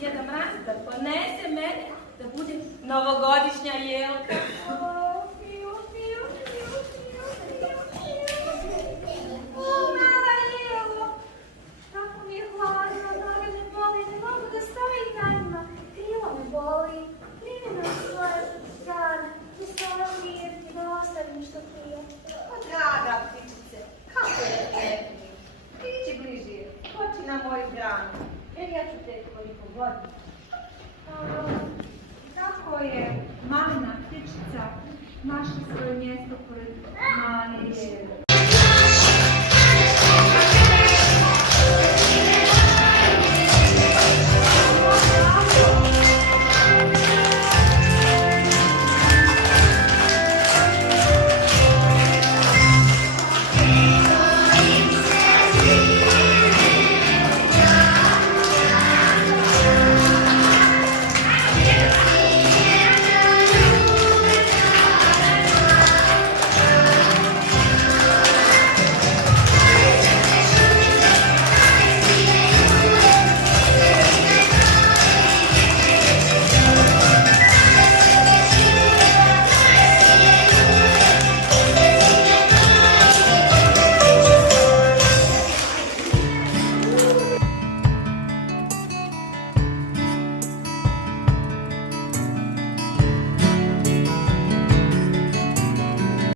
Djeda Mraz da ponese mene da bude novogodišnja jelka. O, mala jelo, kako mi je hladno, noge me boli, ne mogu da stojim na njima. Krilo me boli, krije me svoje strane, ne svoje mirti, da ostavim što prije. Pa, draga ptičice, kako je tebi? Priđi bliži, skoči na moju granu, jer ja ću te koliko vodim. Kako je malina ptičica našla svoje mjesto pored male jele?